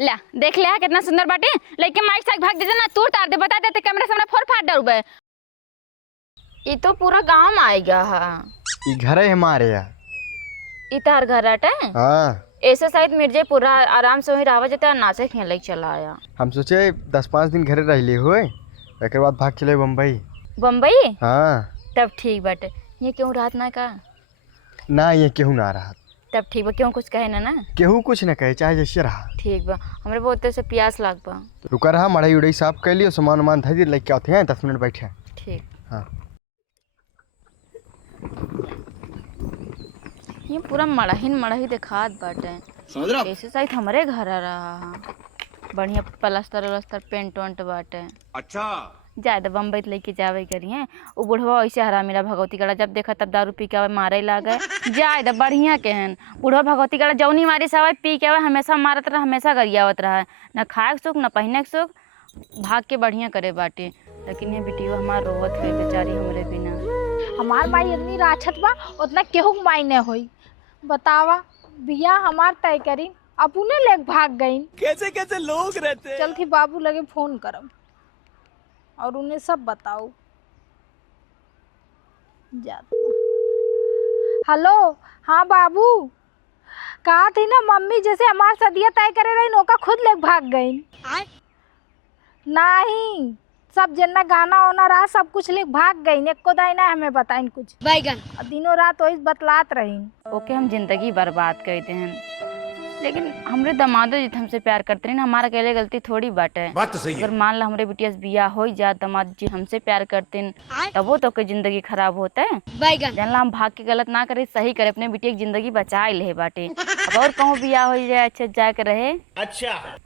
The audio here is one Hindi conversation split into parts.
ला देख ले कितना सुंदर बाटे। लेकिन माइक साइक भाग देते ना तू तार दे बता देते कैमरा से हमरा फोर फाड़ डरबे। ये तो पूरा गांव में आएगा। हां ये घर है हमारे यार। ये तार घर हटे। हां ऐसे शायद मिर्जेपुरा आराम से वही रावा जता नाचे खेले चला आया। हम सोचे 10-5 दिन घरे रह ले होए एक बाद भाग चले बम्बई। बम्बई? हां तब ठीक बाटे। ये क्यों रात ना का ना ये केहू ना रहा। तब ठीक बा क्यों कुछ कहे ना केहू कुछ न कहे चाहे जैसे रहा। ठीक बा हमरे बहुत से प्यास लाग बा। रुका रहा मड़ाई उड़ाई साफ कर लियो सामान वामान धर लेके आते हैं 10 मिनट बैठे। ठीक। हाँ ये पूरा मड़ही दिखात बाटे। समझ रहा ऐसे शायद हमारे घर आ रहा। बढ़िया प्लास्टर पेंट वेंट बाटे। अच्छा ज्यादा बम्बई लेके जावे करिए। वो बुढ़वा ऐसे हरा मेरा भगवती गड़ा जब देखा तब दारू पी के आवे मारे लागे। ज्यादा बढ़िया केहन बुढ़वा भगवती गड़ा जौनी मारी से आवे पी के आवे हमेशा मारत रहा हमेशा गरियावत रहा। न खाए के सुख न पहने के सुख भाग के बढ़िया करे बाटे। लेकिन ये बेटियो हमार रोवत है बेचारी हमरे बिना। हमार माई इतनी राक्षस बा उतना केहू माई न होई। बतावा बिया हमार तय करी अपने लेक भाग गई। कैसे कैसे लोग रहते। चल थी बाबू लगे फोन करम और उन्हें सब बताओ। हेलो हाँ बाबू कहा थी ना मम्मी जैसे हमार सदिया तय करे रही नौका खुद लेके भाग गई। नहीं सब जना गाना वाना रहा सब कुछ लेके भाग गई। एक को दाई ना हमें बताइन कुछ बैगन दिनों रात वही बतलात रही। ओके हम जिंदगी बर्बाद करते हैं लेकिन हमरे दमादो जित हमसे प्यार करते हैं ना हमारा अकेले गलती थोड़ी बाटे। बात तो सही है। अगर मान ला हमरे बिटिया से बिया हो जा दमाद जी हमसे प्यार करते हैं तब वो तो के जिंदगी खराब होता है। जानला हम भाग के गलत ना करे सही करे अपने बिटिया की जिंदगी बचा ले बाटे। अब और कहूँ बिया हो जाए अच्छा जाके रहे। अच्छा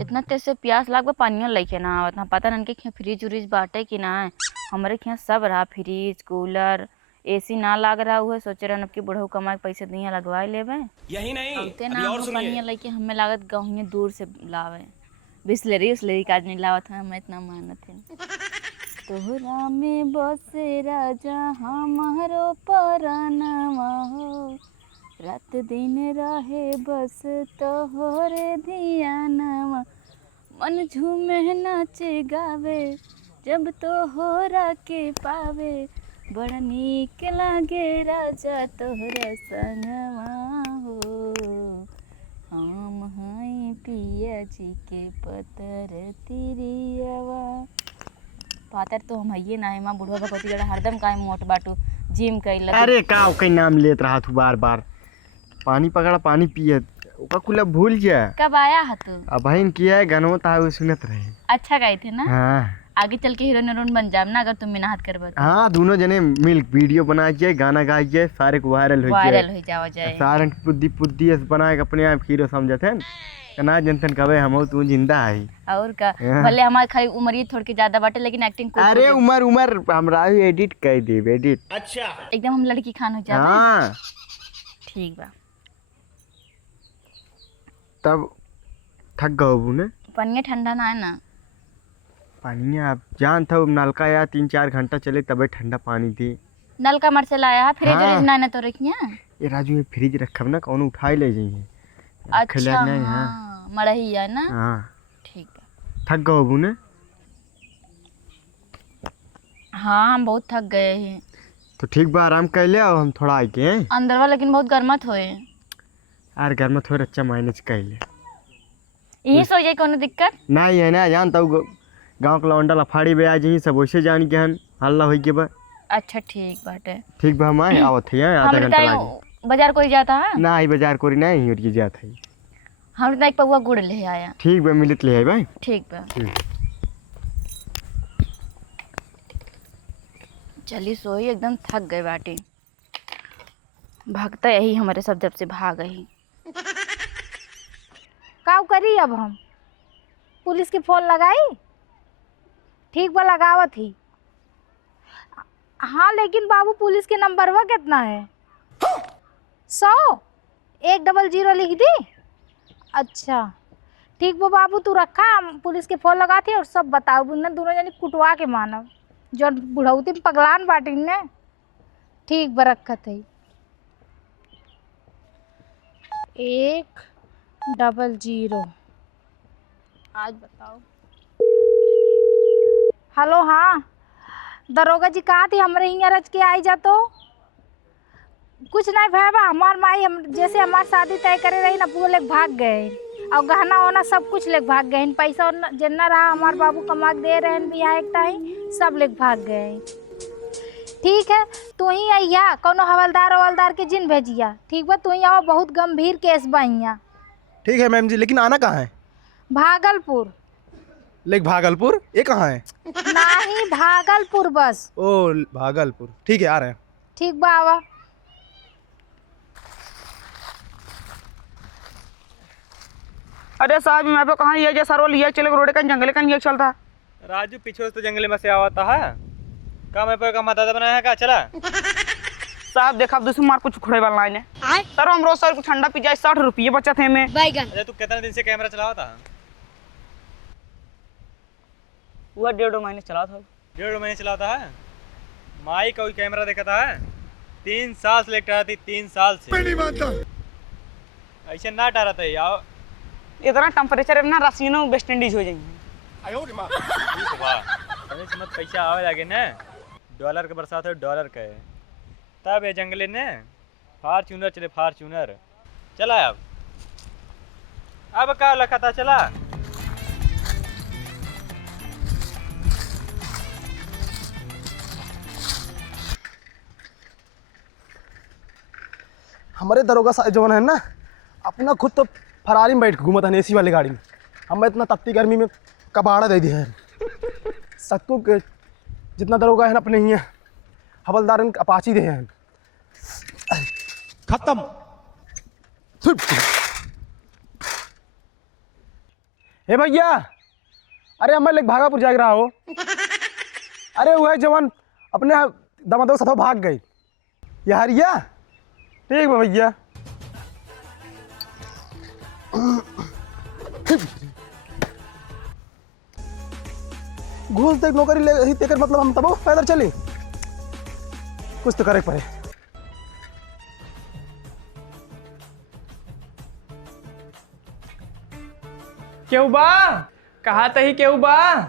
इतना तेज से प्यास लाग पानियों लेके ना आवत ना पता नन के फ्रिज उरीज बाटे कि ना है। हमारे यहाँ सब रहा फ्रिज कूलर एसी ना लाग रहा हुआ सोचे रहा कि बुढ़ऊ कमाए पैसे दिया लगवा लेवे। यही नहीं अभी और सुनिए। पानिया लेके हमें लागत गाँव दूर से लावे बिस्लरी उसलरी काज नहीं लावत है हमें इतना मेहनत है। तोहरा में बसे राजा हमारो परानवा हो रात दिन रहे बस तोहरे धियानवा मन झूमे नाचे गावे जब तोहरा के पावे बड़ा नीक लागे राजा तोहरा संगवा हो। हम हैं पिया जी के पतर तिरियावा पातर तो हम हइये ना है माँ बुढ़वा भगवती गड़ा हरदम काहे मोट बाटू जिम कैला। अरे का कई नाम लेत रहा तू बार बार पानी पकड़ा पानी पिए ओका कुला भूल जा। कब आया है तू? अब बहन किया है गानों ता वो सुनत रहे। अच्छा गाए थे ना। हाँ आगे चल के हीरो हीरोइन बन जाम ना अगर तुम मेहनत करबे। हाँ दोनों जने मिल वीडियो बना जाए गाना गा जाए सारे को वायरल हो जाए सारे बुद्धि बना के अपने आप हीरो समझते हैं ना जनतन कबे हम तू जिंदा है। और का भले हमारे खाली उम्र ही थोड़ी के ज्यादा बाटे लेकिन एक्टिंग को अरे उम्र हमरा एडिट कर दे एडिट। अच्छा एकदम हम लड़की खान हो जाए। हाँ ठीक बा तब थक गए ने पानी ठंडा ना है ना पानी आप जान था नलका या 3-4 घंटा चले तबे ठंडा पानी थी। नल का मर लाया है फ्रिज हाँ। ना तो रखिया ये राजू में फ्रिज रखब ना कौन उठाई ले जाइए। अच्छा हाँ मड़ही है ना। हाँ ठीक बा थक गए ने। हाँ हम बहुत थक गए हैं। तो ठीक बा आराम कर ले हम थोड़ा आए के अंदरवा लेकिन बहुत गर्मत होए यार घर में थोड़ा अच्छा माइनस कर ले यही सो जाए कोनो दिक्कत नहीं है ना जानता हूँ गाँव के लौंडा लफाड़ी बे आ जाइए सब वैसे जान के हन हल्ला हो के बा। अच्छा ठीक बाटे ठीक बा हम आए आवत है आधा घंटा लागे। बाजार कोई जाता है ना ही बाजार कोरी नहीं और ये जात है। हम तो एक पौवा गुड़ ले आया। ठीक बा मिलत ले आई भाई। ठीक बा चली सोई एकदम थक गए बाटी भागता यही हमारे सब जब से भाग गई। का करी अब हम पुलिस के फोन लगाई। ठीक बा लगावत ही। हाँ लेकिन बाबू पुलिस के नंबरवा कितना है? 100 100 लिख दी। अच्छा ठीक बा बाबू तू रखा हम पुलिस के फोन लगाती और सब बताओ न दोनों जनी कुटवा के मानव जो बुढ़ौती में पगलान बाटी ने। ठीक बा रखत है। 100। आज बताओ। हेलो, हाँ दरोगा जी कहा थी हमरे यहाँ रच के आई जा तो कुछ नहीं भैया बा, हमार माई हम जैसे हमार शादी तय करे रही ना पूरे लेके भाग गए और गहना वहना सब कुछ लेके भाग गए। पैसा जितना रहा हमार बाबू कमा के दे रहे हैं बियाह एक टाइम सब लेके भाग गए। ठीक है तू ही अइया, कोनो हवलदार ववलदार के जिन भेजिया। ठीक बा तू ही आओ, बहुत गंभीर केस बा यहाँ। ठीक है मैम जी, लेकिन आना कहाँ है? भागलपुर। लेक भागलपुर? ये कहाँ है? नहीं भागलपुर बस। ओ भागलपुर, ठीक है आ रहे हैं। ठीक बा आवा। अरे साहब मैं तो कहाँ ये सर लिया चले रोड का जंगल का नहीं चलता। राजू पीछे तो जंगल में से आवता है का मैं पे का माता बनाया है का चला। साहब देखा दूसरे मार कुछ खुड़े वाला है सर हम रोज सर को ठंडा पी जाए 60 रुपये बचत है में। अरे तू कितने दिन से कैमरा चलावा था? वह 1.5 महीने चला था। 1.5 महीने चलाता है। माई कोई कैमरा देखा था 3 साल से लेकर थी 3 साल से। ऐसे ना डरा था यार, इतना टेम्परेचर है ना रसीनो वेस्ट इंडीज हो जाएंगे। मत पैसा आवे लगे ना, डॉलर का बरसात है डॉलर का है तब ये जंगले ने फॉर्च्यूनर चले फॉर्च्यूनर चला। अब क्या लखा था चला। हमारे दरोगा साहब जवान है ना अपना खुद तो फरारी में बैठ के घूमता है एसी वाली गाड़ी में। हमें इतना तपती गर्मी में कबाड़ा दे दिया है। सबको जितना दरोगा है ना अपने ही हवलदार अपाची दे हैं। खत्म। हे भैया, अरे हमारे लेक भागापुर जाग रहा हो। अरे वह जवान अपने दमादों के साथ भाग गई यारिया। ठीक है भैया। घूस देख नौकरी ले ही तेकर मतलब हम तब पैदल चले कुछ तो करे पड़े। क्यों बा कहा तही क्यों बा?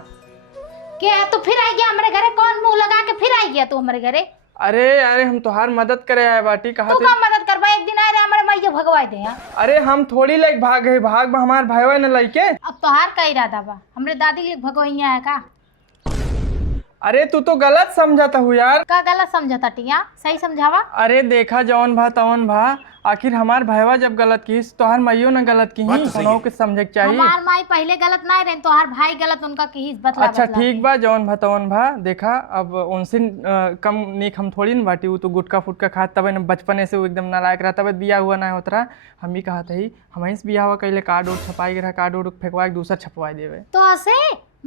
क्या तू फिर आई गया हमारे घरे? कौन मुंह लगा के फिर आई गया तू हमारे घरे? अरे अरे हम तोहार मदद करे आए बाटी कहा तू का मदद करबा? एक दिन आए रे हमारे मैया भगवाई दे यहाँ। अरे हम थोड़ी लाइक भाग गए, भाग बा हमार भाईवा न लाइके। अब तोहार का इरादा बा हमरे दादी के भगवैया है का? अरे तू तो गलत समझता हूँ यार। का गलत समझता टिया? सही समझावा। अरे देखा जौन भा तौन भा, आखिर हमार भाईवा जब गलत की तो हर मैयो न गलत की ही के समझे के चाहिए। हमार माई पहले गलत नहीं रहे तोहार भाई गलत उनका की बतला। अच्छा ठीक बा जौन भा तौन भा। देखा अब उनसे कम नीक हम थोड़ी न बाटी। वो तो गुटका फुटका खात तब न बचपने से वो एकदम नालायक रहा तब बिया हुआ ना होता रहा। हम ही कहा ही हमें बिया हुआ कहीं कार्ड उड छपाई रहा, कार्ड उड फेंकवा दूसरा छपवा देवे तो ऐसे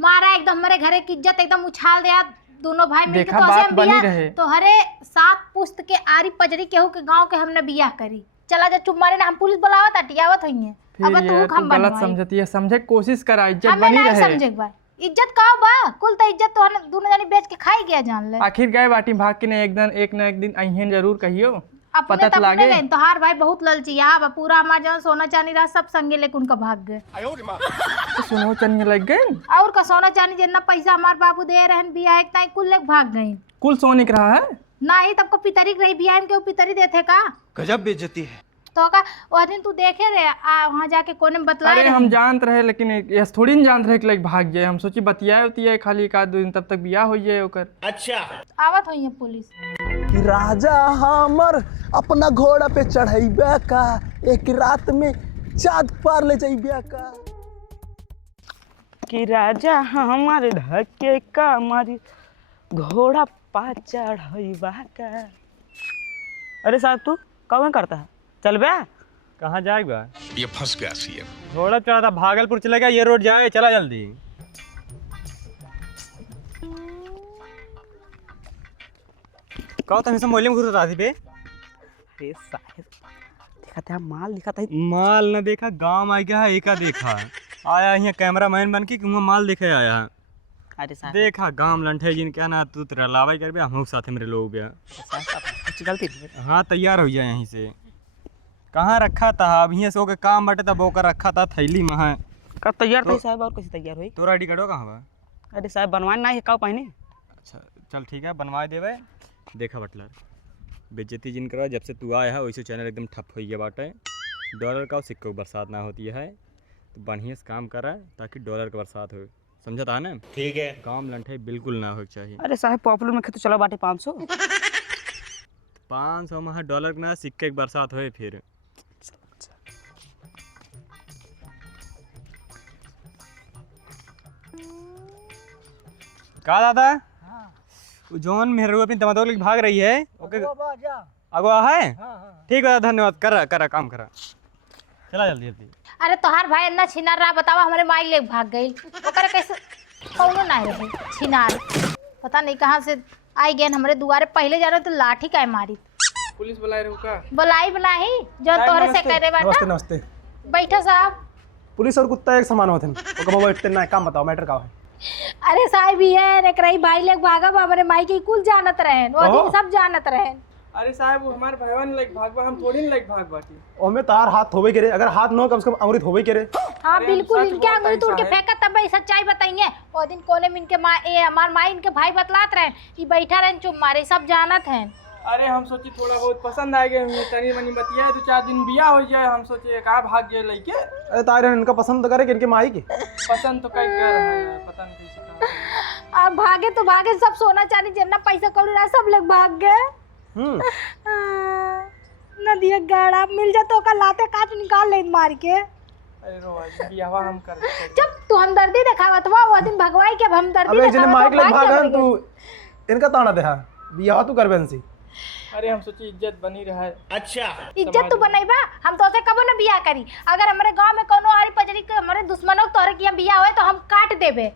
मारा एकदम हमारे घरे की इज्जत एकदम उछाल दिया दोनों भाई मिलके। देखा तो बात बनी रहे। तो हरे 7 पुस्त के आरी पजरी केहू के गांव के हमने बियाह करी। चला जा चुप मारे ना हम पुलिस बुलावत हटियावत होइए। अब तू हम गलत समझती है, समझे कोशिश करा इज्जत बनी रहे। समझे बा इज्जत का बा कुल तो इज्जत तो दोनों जानी बेच के खाई गया जान ले। आखिर गए बाटी भाग के एक न एक दिन अहियन जरूर कहियो पता तो लागे। तोहार भाई बहुत ललची है पूरा हमारा जहाँ सोना चांदी रहा सब संगे लेके उनका भाग गए। तो सोना चांदी लग गए और का सोना चांदी जितना पैसा हमारे बाबू दे रहे हैं बियाह एक ताई कुल लेके भाग गए। कुल सोने रहा है नहीं तब को पितरी रही बियाह के पितरी देते का गजब बेइज्जती है। तो का वो दिन तू देखे रे वहाँ जाके कोने में बतला। अरे हम जानते रहे लेकिन ये थोड़ी नहीं जानते रहे कि भाग जाए। हम सोची बतियाए होती है खाली 1-2 दिन तब तक बियाह हो जाए ओकर। अच्छा आवत होइए पुलिस कि राजा हमर अपना घोड़ा पे चढ़ैबे का एक रात में चाँद पार ले जाइबे का। कि राजा हमारे ढके का हमारी घोड़ा पा चढ़ैबा का। अरे साहब तू कौन करता है? चल बे कहाँ जाएगा? ये फंस गया सीएम। थोड़ा चला था भागलपुर चलेगा ये रोड जाए चला जल्दी। कहो तो हमेशा मोहल्ले में घुस रहा थी बे। अरे साहब देखा था माल दिखा था। माल न देखा गांव आ गया है एक देखा आया यहाँ कैमरा मैन बन के माल देखे आया। अरे साहब देखा गांव लंठे जिन क्या ना तू तेरा लावाई कर हम साथ मेरे लोग गया। कुछ गलती थी। हाँ तैयार हो जाए यहीं से। कहाँ रखा था? अब यहाँ से होके काम बटे तब होकर रखा था थैली में है। कब तैयार थी साहब, और कैसे तैयार हुई? तोरा आई कार्डो कहाँ बा? अरे साहब बनवाना नहीं है, कब पहने? अच्छा चल ठीक है, बनवा देवे। देखा बटलर, बेइज्जती जिन करा जब से तू आया है वैसे चैनल एकदम ठप हो गया बाटे। डॉलर का और सिक्कों की बरसात ना होती है, तो बढ़िया से काम करा ताकि डॉलर का बरसात हो। समझा था ना? ठीक है। काम लंठे बिल्कुल ना हो चाहिए। अरे साहब पॉपुलर में तो चलो बाटे 500। 500 में डॉलर के ना सिक्के की बरसात होए फिर। कहा दादा? वो जौन मेहरू अपनी दमादों लेके भाग रही है ओके अगवा है। ठीक है धन्यवाद। करा काम करा, चला जल्दी जल्दी। अरे तोहार भाई अन्ना छिनार रहा, बतावा हमारे माई ले भाग गई। ओकरे कैसे कौनो ना रहे छिनार, पता नहीं कहाँ से आई गए हमारे दुआरे। पहले जा रहे तो लाठी का मारी। पुलिस बुलाए रहू का? बुलाई बनाही जो तोहरे से करे नमस्ते बाटा। नमस्ते। बैठो साहब। पुलिस और कुत्ता एक समान होते हैं। ओके बाबा इतने ना काम बताओ, मैटर का है? अरे साहब भी है एकराई भाई ले भागा हमारे माई के कुल जानत रहे, वो दिन सब जानत रहे। अरे साहब वो हमारे भाईवान लाइक भागवा, हम थोड़ी ना लाइक भाग बाटी। ओमे तार हाथ होवे करे, अगर हाथ न कम से कम अंगुरित होवे करे। हाँ अरे बिल्कुल, हम सच इनके बोलता अंगुली तोड़ के साहब। फेंका तब भाई सच्चाई बताइए। वो दिन कोने में इनके माँ हमार माई इनके भाई बतलात रहे कि बैठा रहे चुप मारे, सब जानत हैं। अरे हम सोची थोड़ा बहुत पसंद आ गए हमें, तनी मनी बतिया 2-4 दिन बिया हो जाए, हम सोचे कहाँ भाग गए लइके। अरे तार इनका पसंद करे कि इनके माई के? पसंद तो कई कर रहे हैं, पता नहीं कैसे कहाँ। और भागे तो भागे, सब सोना चांदी जितना पैसा कौड़ी रहा सब लोग भाग गए। नदिया गाड़ा मिल जाए तो ओकर लाते काट निकाल ले मार के। अरे रो बियावा हम कर देते। जब तू हमदर्दी दिखावत हुआ वो दिन भगवाई के हमदर्दी अबे जने माइक ले भाग भागा गए। तू इनका ताना देहा बियाह तू कर बेंसी। अरे हम सोची इज्जत बनी रहा। इज्जत तू बनैबा, हम तो कबो न बियाह करी। अगर हमारे गांव में कोनो आरी पजरी के हमारे दुश्मनों तोरे किया बियाह होए तो हम काट देबे।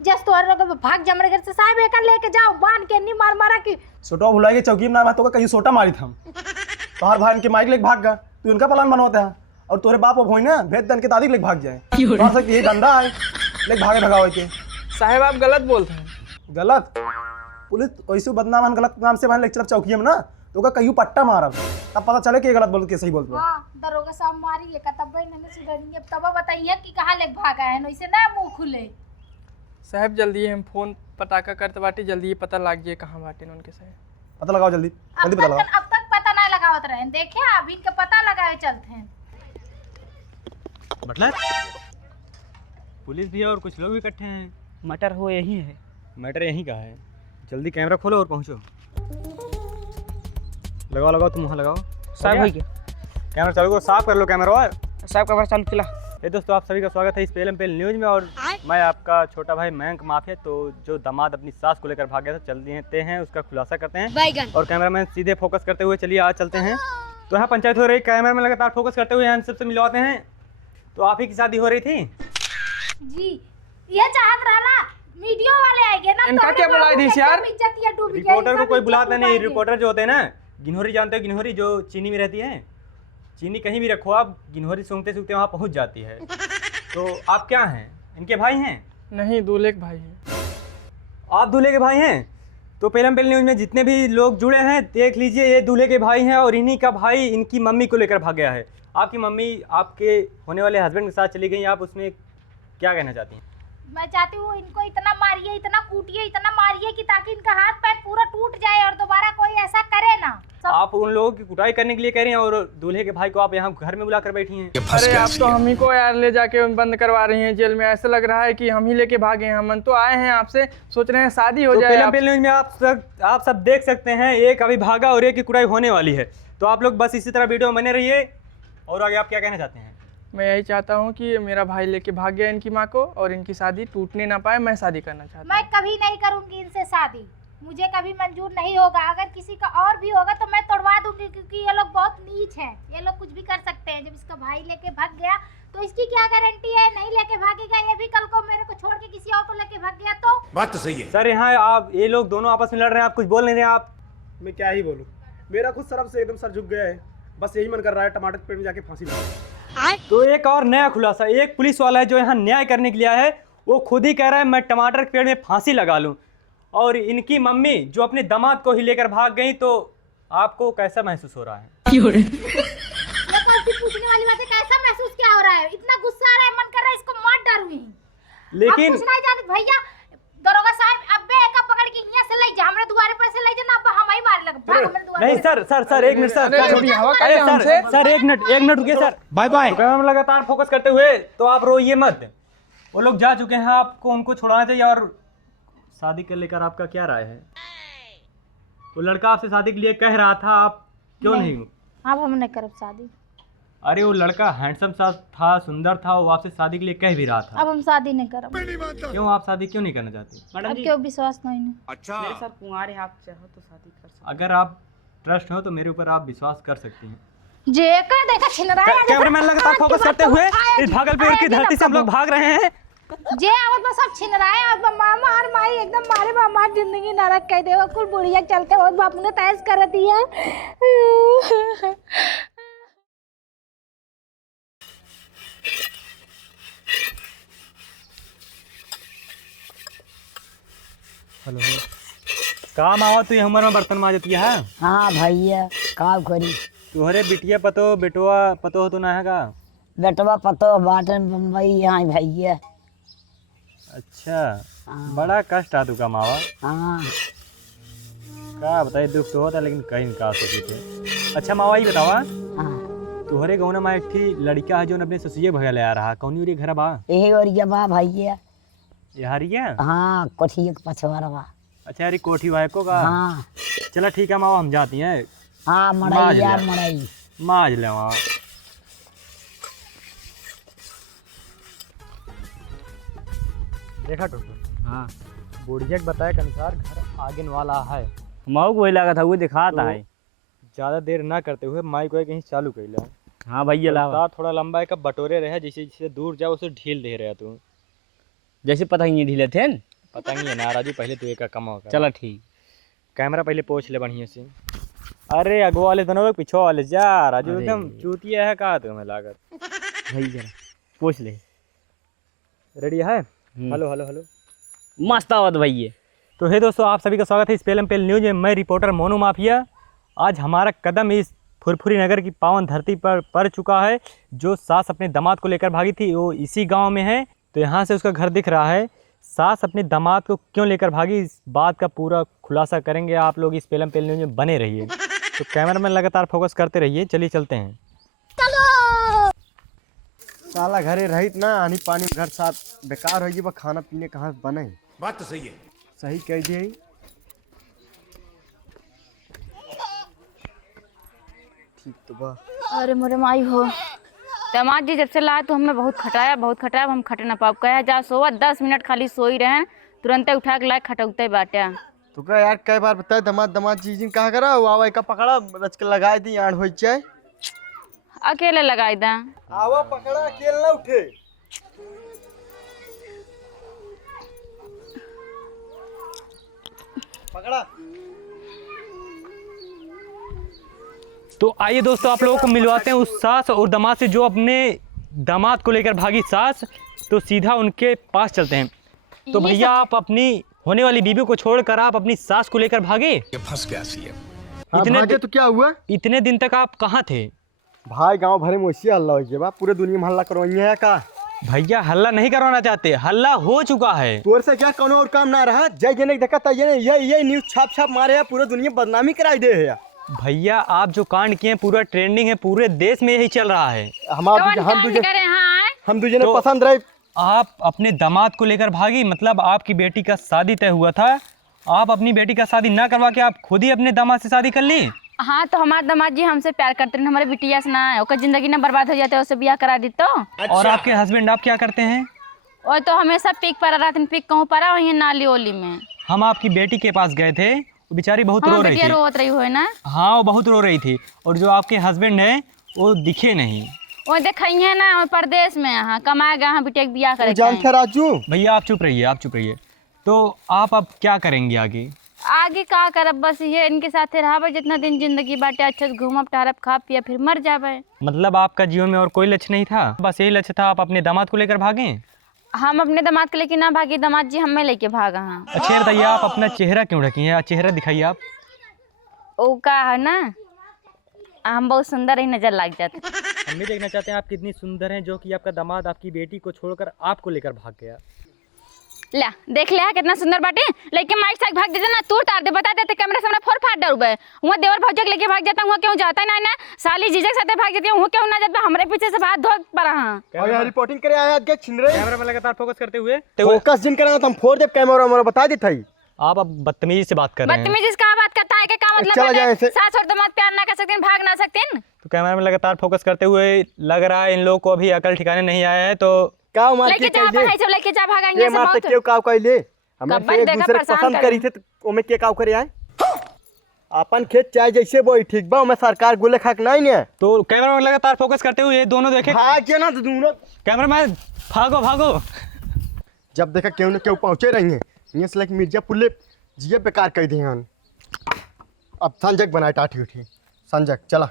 जस तोरे लोग भाग जा हमारे घर से, साहब एकर लेके जाओ बांध के नी मार मारा की। छोटा भुला के चौकी में ना तो कहीं सोटा मारी था। तोहर भाई इनके माइक लेके भाग गया, तू इनका प्लान बनवाता है और तोरे बाप अब होई ना भेद दन के दादी लेके भाग जाए। तोहर से ये धंधा है लेके भागे भगावे के। साहब आप गलत बोलते हैं। गलत? पुलिस वैसे बदनाम है गलत नाम से भाई लेक्चर चौकी में ना तो का कहीं पट्टा मारा तब पता चले कि गलत बोल के सही बोलते। हां दरोगा साहब मारी एक तब इन्होंने सुधरेंगे। तब बताइए कि कहां ले भागा है, वैसे ना मुंह खुले। साहब जल्दी हम फोन पटाखा करते बाटी, जल्दी पता लग जाए कहाँ बाटे उनके से। पता लगाओ जल्दी जल्दी पता लगाओ। अब तक पता ना लगावत रहे, देखे अब इनका पता लगाए चलते हैं। बटलर, पुलिस भी है और कुछ लोग भी इकट्ठे हैं। मटर हो यही है। मैटर यहीं का है। जल्दी कैमरा खोलो और पहुंचो। लगाओ तुम वहाँ लगाओ। साहब हो गया। कैमरा चालू करो, साफ कर लो कैमरा। साहब का चालू चला। ये दोस्तों आप सभी का स्वागत है इस पहले न्यूज़ में। और मैं आपका छोटा भाई मयंक माफिया। तो जो दामाद अपनी सास को लेकर भाग गया था, चलते हैं उसका खुलासा करते हैं। और कैमरामैन सीधे फोकस करते हुए चलिए आज चलते हैं। तो यहाँ पंचायत हो रही, कैमरा में लगातार फोकस करते हुए यहाँ सबसे मिलवाते हैं। तो आप ही की शादी हो रही थी जी, ये चाहत रहला मीडिया वाले आएंगे ना। इनका क्या बुलाई थी यार? रिपोर्टर को कोई बुलाता नहीं। रिपोर्टर जो होते हैं ना, गिनहरी जानते हो? गिनहरी जो चीनी में रहती है, चीनी कहीं भी रखो आप, गिनहरी सूंघते सूंघते वहाँ पहुँच जाती है। तो आप क्या हैं, इनके भाई हैं? नहीं, दूल्हे के भाई हैं। आप दूल्हे के भाई हैं? तो पहले न्यूज़ में जितने भी लोग जुड़े हैं देख लीजिए, ये दूल्हे के भाई हैं और इन्हीं का भाई इनकी मम्मी को लेकर भाग गया है। आपकी मम्मी आपके होने वाले हस्बैंड के साथ चली गई, आप उसमें क्या कहना चाहती हैं? मैं चाहती हूँ इनको इतना मारिए, इतना कूटिए, इतना मारिए कि ताकि इनका हाथ पैर पूरा टूट जाए और दोबारा कोई ऐसा करे ना। आप उन लोगों की कुटाई करने के लिए कह रही हैं और दूल्हे के भाई को आप यहाँ घर में बुला कर बैठी हैं। अरे आप तो हम ही को यार ले जाके बंद करवा रही हैं जेल में। ऐसा लग रहा है कि हम ही लेके भागे हैं। हम तो आए हैं आपसे, सोच रहे हैं शादी हो तो जाए। पहले न्यूज़ में आप सब देख सकते हैं, एक अभी भागा और एक की कुटाई होने वाली है। तो आप लोग बस इसी तरह वीडियो बने रहिए। और आगे आप क्या कहना चाहते हैं? मैं यही चाहता हूँ कि मेरा भाई लेके भाग गया इनकी माँ को और इनकी शादी टूटने ना पाए। मैं शादी करना चाहता हूँ। मैं कभी नहीं करूँगी इनसे शादी, मुझे कभी मंजूर नहीं होगा। अगर किसी का और भी होगा तो मैं तोड़वा दूंगी, क्योंकि ये लोग बहुत नीच हैं। ये लोग कुछ भी कर सकते हैं। जब इसका भाई लेके भाग गया तो इसकी क्या गारंटी है नहीं लेके भागेगा ये भी कल को मेरे को छोड़ के किसी और को लेके भाग गया तो? बात तो सही है सर। यहाँ आप ये लोग दोनों आपस में लड़ रहे हैं, आप कुछ बोल नहीं रहे। आप मैं क्या ही बोलूं, मेरा खुद सरफ से एकदम सर झुक गया है। बस यही मन कर रहा है टमाटर के पेड़ में जाके फांसी लगा। तो एक और नया खुलासा, एक पुलिस वाला है जो यहाँ न्याय करने के लिए आया है, वो खुद ही कह रहा है मैं टमाटर के पेड़ में फांसी लगा लूं। और इनकी मम्मी जो अपने दामाद को ही लेकर भाग गई, तो आपको कैसा महसूस हो रहा है? ये तो वाली बात है, कैसा महसूस क्या हो रहा है? इतना गुस्सा आ रहा है, मन कर रहा है इसको मार डालूं। लेकिन कुछ नहीं जानत भैया, दरोगा साहब अब बे का पकड़ के यहां से ले जा, हमरे दुआरे पर से ले जा ना, अब हम ही मारे लग भाग हमरे दुआरे। नहीं सर एक मिनट सर, छोटी हवा अरे का हमसे सर एक मिनट रुकिए सर। Bye bye. कैमरा में लगातार फोकस करते हुए, तो आप रोइए मत, वो लोग जा चुके हैं, आपको उनको छुड़ाना चाहिए। और शादी को लेकर आपका क्या राय है? वो लड़का आपसे शादी के लिए कह रहा था, आप क्यों नहीं? अब हम नहीं करब शादी। अरे वो लड़का हैंडसम सा था, सुंदर था, वो आपसे शादी के लिए कह भी रहा था। अब हम शादी नहीं करब। क्यों आप शादी क्यों नहीं करना चाहते? अब क्यों विश्वास नहीं है? मेरे साथ कुंवारे आप चाहो तो शादी कर सकते अगर आप ट्रस्ट हो तो मेरे ऊपर आप विश्वास कर सकती हैं। जेकर देखा छिन रहा है, कैमरामैन लगातार फोकस करते हुए इस भागलपुर की धरती से हम लोग भाग रहे हैं। जे आवत बस सब छिन रहा है, और मामा और माई एकदम मारे मामा जिंदगी नरक कह देवा, कुल बुढ़िया चलते हो बापू ने तैस कर दिया। हेलो काम आवा तू उम्र में बर्तन माजती है? हाँ भैया काम करी। तुहरे बिटिया पतो बेटवा पतो तो ना है का? बेटवा पतो बाटन बम्बई यहाँ भैया। अच्छा बड़ा कष्ट आ तू का मावा। हाँ का बताइए, दुख तो होता लेकिन कहीं निकाल सके थे। अच्छा मावा ये बतावा, हाँ तुहरे गाँव में एक थी लड़का है जो अपने ससुए भैया ले आ रहा, कौन उरी घर बा? यही और बा भैया। यारिया? हाँ कोठिया के पछवारवा। अच्छा यारी कोठी भाई को का? हाँ चला ठीक है मावा, हम जाती हैं। हाँ माज मड़ई ले। यार मड़ई। माज ले मावा। देखा डॉक्टर? हाँ बुढ़िया के बताए के अनुसार घर आगे वाला है। माऊ को वही लगा था, वो दिखाता है। ज़्यादा देर ना करते हुए माइक को कहीं चालू कर लिया। हाँ भैया लावा, तार थोड़ा लंबा है, कब बटोरे रहे, जैसे जैसे दूर जाओ उसे ढील दे रहा तू। जैसे पता ही नहीं ढीले थे न? पता नहीं है ना राजू, पहले तू एक कम होगा। चला ठीक। कैमरा पहले पोछ ले बढ़िया से। अरे अगो वाले दोनों लोग पीछे वाले जा। राजू अरे। एकदम चूतिया है का तुम्हें लागत। भाई जरा पूछ ले। रेडी है? Hello hello hello. मस्त आवत भैया। तो हे दोस्तों, आप सभी का स्वागत है इस पेलम पेल न्यूज में। मैं रिपोर्टर मोनू माफिया। आज हमारा कदम इस फुरफुरी नगर की पावन धरती पर पड़ चुका है। जो सास अपने दामाद को लेकर भागी थी वो इसी गांव में है। तो यहाँ से उसका घर दिख रहा है। सास अपने दामाद को क्यों लेकर भागी, इस बात का पूरा खुलासा करेंगे। आप लोग इस पेलम पेल न्यूज में बने रहिए। तो कैमरामैन लगातार फोकस करते रहिए। चलिए चलते हैं। साला घरे रहित ना, आनी पानी घर साथ बेकार हो गई, खाना पीने कहाँ से बने। बात तो सही है। सही कह दिए। ठीक तो बा। अरे मोरे माई हो, दामाद जी जब से लाए तो हमने बहुत खटाया अब हम खट ना पाब। कहे जा सोवा 10 मिनट खाली सोई रहे, तुरंत उठा के लाए खटौते बाटे। तो क्या यार, कई बार बताए दमाद जी जिन कहा करा आवा का पकड़ा रच के लगाए दी आड़ हो जाए। अकेले लगाई दा। आवा पकड़ा, अकेले ना उठे। पकड़ा। तो आइए दोस्तों, आप लोगों को मिलवाते हैं उस सास और दामाद से जो अपने दामाद को लेकर भागी सास। तो सीधा उनके पास चलते हैं। तो भैया आप अपनी होने वाली बीवी को छोड़कर आप अपनी सास को लेकर भागे? फंस गया सीएम। हाँ, इतने भागे तो क्या हुआ? इतने दिन तक आप कहाँ थे? भाई गांव भरे में वैसे हल्ला हो गया, पूरे दुनिया में हल्ला करवाइए है का? भैया हल्ला नहीं करवाना चाहते, हल्ला हो चुका है। तोर से क्या कोनो और काम ना रहा? जय जने देखा था ये न्यूज छाप मारे है, पूरे दुनिया बदनामी कराई दे है। भैया आप जो कांड किए पूरा ट्रेंडिंग है, पूरे देश में यही चल रहा है। हम दूजे ने पसंद रहे। आप अपने दामाद को लेकर भागी, मतलब आपकी बेटी का शादी तय हुआ था। आप अपनी बेटी का शादी ना करवा के आप खुद ही अपने दामाद से शादी कर ली। हाँ तो हमारे दामाद जी हमसे प्यार करते हैं, हमारे बिटिया से ना है, उसका जिंदगी ना बर्बाद हो जाता है, उससे ब्याह करा दी तो। और आपके हस्बैंड आप क्या करते हैं? और तो हमेशा पिक पड़ा रात में, पिक कहूँ पड़ा वही नाली ओली में। हम आपकी बेटी के पास गए थे, वो बेचारी बहुत रो रही थी। रोत रही हो ना? हाँ वो बहुत रो रही थी। और जो आपके हस्बैंड है वो दिखे नहीं। वो देखिए ना, वो परदेश में यहाँ कमाएगा, यहाँ बिटिया के ब्याह करेगा। जानते राजू। भैया आप चुप रहिए, आप चुप रहिए। तो आप अब क्या करेंगे आगे? आगे का करब, बस ये इनके साथ रहा जितना दिन जिंदगी बाटे, अच्छे से घूमब टहरब खा पिया फिर मर जाबे। मतलब आपका जीवन में और कोई लक्ष्य नहीं था, बस यही लक्ष्य था आप अपने दामाद को लेकर भागे? हम अपने दामाद को लेके ना भागे, दामाद जी हमें लेके भागा। हाँ अच्छा बताइए, आप अपना चेहरा क्यों ढकी हैं? चेहरा दिखाइए आप। वो का है ना, हम बहुत सुंदर ही नजर लग जाते। हम भी देखना चाहते हैं आप कितनी सुंदर हैं जो कि आपका दामाद आपकी बेटी को छोड़कर आपको लेकर भाग गया। ला देख ले कितना सुंदर बाटे, लेके माइक साइक भाग देते ना, तू तार दे, बता देते कैमरा सामने फोर फाट डरबे। हुआ देवर भौजक लेके भाग जाता हूं, क्यों जाता ना ना, साली जीजक साथे भाग जाती हूं, क्यों ना जाता, हमरे पीछे से हाथ धो पड़ा। हां और यहाँ रिपोर्टिंग करे आया क्या छिन रहे कैमरा में लगातार फोकस करते हुए फोकस जिन करेंगे तो हम फोड़ दे कैमरा हमारा बता देता ही। आप अब बदतमीजी से बात कर रहे हैं। बदतमीजी से बात करता है, क्या मतलब चला जाए ऐसे। सास और दामाद प्यार ना कर सकते, भाग ना सकते। तो कैमरा में लगातार फोकस करते हुए लग रहा है इन लोगों को अभी अकल ठिकाने नहीं आया है। तो काव मार लेके के जा कहिए भाई, सब लेके जा, भागाएंगे ये से मारते बहुत। क्यों काव कइले हमें कब्बन से एक देखा दूसरे को परेशान पसंद करे। करी थे तो ओमे के काव करे आए। अपन खेत चाहे जैसे बोई ठीक बा, मैं सरकार गोले खाक नहीं ने। तो कैमरा में लगातार फोकस करते हुए ये दोनों देखे। भाग के ना तो दोनों कैमरा मैन भागो भागो। जब देखा क्यों न क्यों पहुंचे रही हैं, ये से लाइक मिर्जापुर ले जिये बेकार कह दिए हन। अब संजक बनाए टाठी उठी संजक चला।